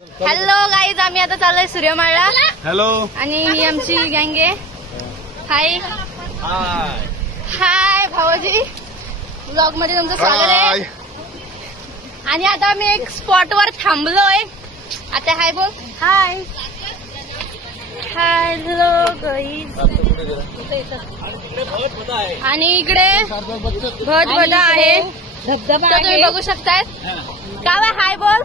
Hello guys, आम्ही आता चाललोय सूर्यमाळला. हॅलो. आणि ही आमची गँग आहे. हाय हाय भाऊजी, ब्लॉग मध्ये तुमचं स्वागत आहे. आणि आता आम्ही एक स्पॉट वर थांबलोय. आता हाय बोल. Hi hello guys. आणि इकडे भदभदा आहे, धबधबा तुम्ही बघू शकताय. काय हाय बोल.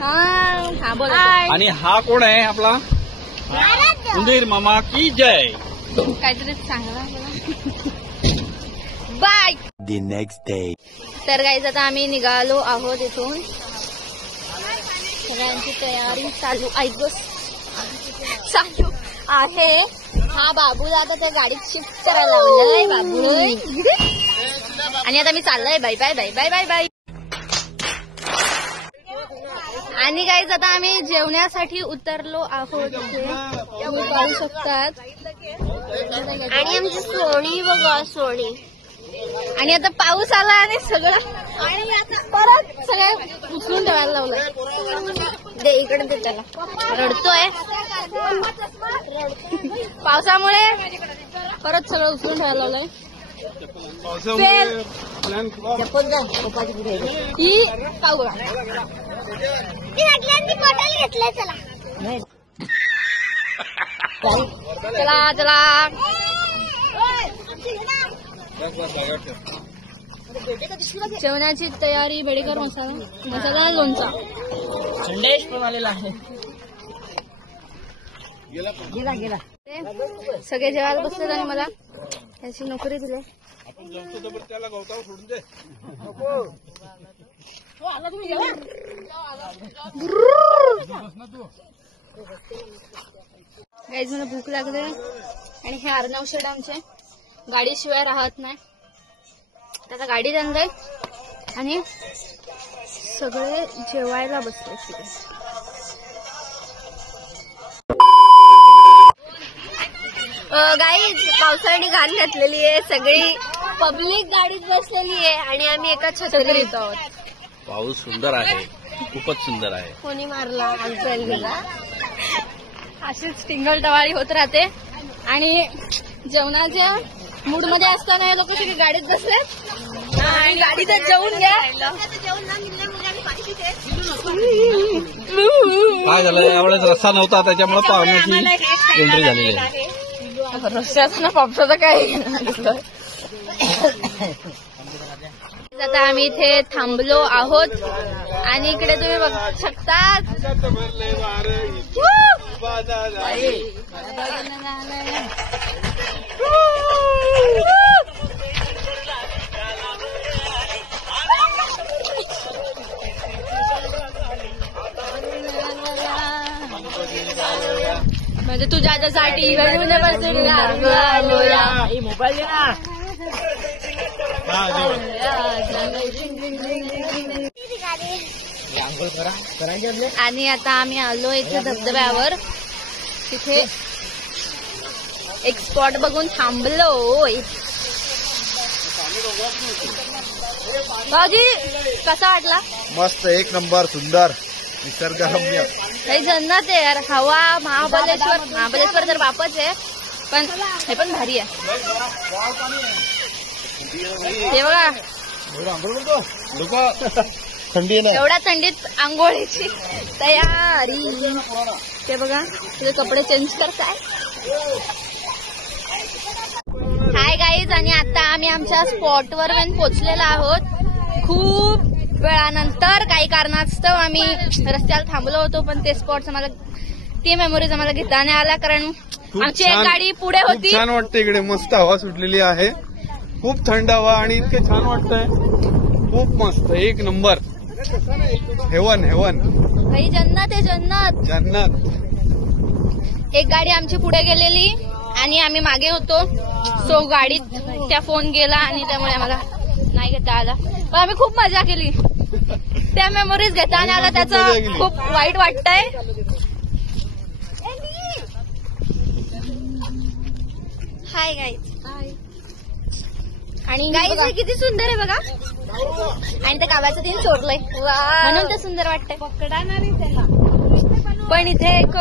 हा बोल. आणि हा कोण आहे आपला उंदीर मामा की जय. काहीतरी सांगा बाय. The next day. तर गाईज आता आम्ही निघालो आहोत इथून. सगळ्यांची तयारी चालू आहे. हा बाबूला आता त्या गाडीत शिफ्ट करायला लावलंय बाबू. आणि आता मी चाललोय. Bye bye bye bye bye bye. आणि गाईज आता आम्ही जेवण्यासाठी उतरलो आहोत. तुम्ही पाहू शकतात. आणि आमची सोनी बघा, सोनी. आणि आता पाऊस आला आणि सगळं परत सगळं उचलून ठेवायला लावलं. दे इकडे दे त्याला. रडतोय पावसामुळे. परत सगळं उचलून ठेवायला लावलंय. ही पाहू घेतलंय. चला चला. जेवणाची तयारी. बेडेकर मसाला लोणचा. संदेश पण आलेला आहे. सगळे जेवायला बसले आणि मला त्याची नोकरी दिली. गाईज मला भूक लागले. आणि हे अर्णव शेड आमचे गाडीशिवाय राहत नाही. त्याचा गाडीत आणलंय आणि सगळे जेवायला बसले तिथे. गाईज पावसाळ्याने घाण घातलेली आहे. सगळी पब्लिक गाडीत बसलेली आहे आणि आम्ही एका छत्री येत आहोत. पाऊस सुंदर आहे, खूपच सुंदर आहे. कोणी मारला आमच्या. अशीच टिंगल टवाळी होत राहते. आणि जेवणाच्या मूड मध्ये असताना हे लोक सगळे गाडीत बसले. आणि गाडीतच जेवून घ्या. काय झालं, यावेळेस रस्ता नव्हता त्याच्यामुळे पाहुण्याची एंट्री झालेली आहे. रस्त्याचं ना पावसाचं काय. आता आम्ही इथे थांबलो आहोत. आणि इकडे तुम्ही बघू शकता म्हणजे तुझ्यासाठी मोबाईल ना. आणि आता आम्ही आलो इथे धबधब्यावर. तिथे एक स्पॉट बघून थांबलो. भाऊजी कसा वाटला? मस्त, एक नंबर, सुंदर, निसर्गरम्य. काही जन्नत आहे यार. हवा. महाबळेश्वर तर बापच आहे, पण हे पण भारी आहे. हे बघा थंडी नाही. एवढ्या थंडीत आंघोळीची तयारी. ते बघा तुझे कपडे चेंज करताय. Hi guys. आणि आता आम्ही आमच्या स्पॉटवर पोहोचलेलो आहोत. खूप वेळानंतर काही कारणास्तव आम्ही रस्त्याला थांबलो होतो. पण ते स्पॉट्स आम्हाला, ते मेमोरीज आम्हाला घेता नाही आल्या. कारण आमची एक गाडी पुढे होती. छान वाटतं इकडे. मस्त हवा सुटलेली आहे. खूप थंड हवा आणि इतके छान वाटतंय. खूप मस्त, एक नंबर. Heaven heaven. काही जन्नत आहे, जन्नत जन्नत. एक गाडी आमची पुढे गेलेली आणि आम्ही मागे होतो. सो गाडीत त्या फोन गेला आणि त्यामुळे आम्हाला नाही घेता आला. पण आम्ही खूप मजा केली. त्या मेमोरीज घेता नाही आला, त्याचं खूप वाईट वाटतंय. Hi guys. आणि गाईज किती सुंदर आहे बघा. आणि त्या गावाचं तीन सोडलंय म्हणून ते सुंदर वाटतंय. पण इथे एक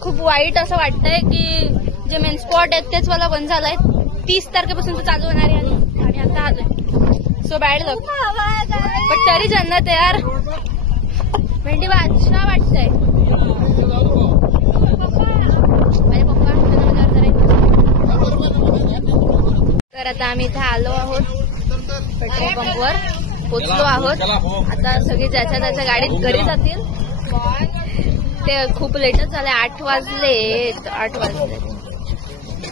खूप वाईट असं वाटतंय की जे मेन स्पॉट आहेत तेच मला बंद झालंय. 30 तारखेपासून तो चालू होणार आहे आणि आता आलोय. सो बॅड लक पण तरी जन्नत आहे यार. भेंडी बादशाह वाटतंय. माझे पप्पा तर आता आम्ही इथे आलो आहोत पेट्रोल पंपवर पोचलो आहोत. आता सगळे ज्याच्या त्याच्या गाडीत घरी जातील. ते खूप लेटच झाले. 8 वाजले.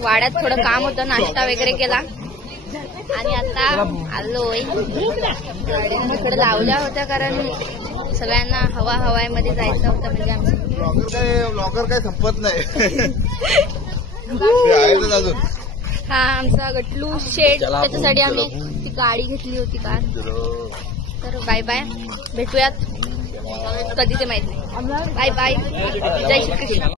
वाड्यात थोडं काम होतं. नाश्ता वगैरे केला आणि आता आलोय. गाड्या इकडे लावल्या होत्या कारण सगळ्यांना हवामध्ये जायचं होतं. म्हणजे आमचं ब्लॉगर काय संपत नाही. ते आहेतच अजून. हा आमचा गटलू शेड. त्याच्यासाठी आम्ही ती गाडी घेतली होती कार. तर बाय बाय. भेटूयात कधी ते माहित नाही. Bye bye. जय श्री कृष्ण.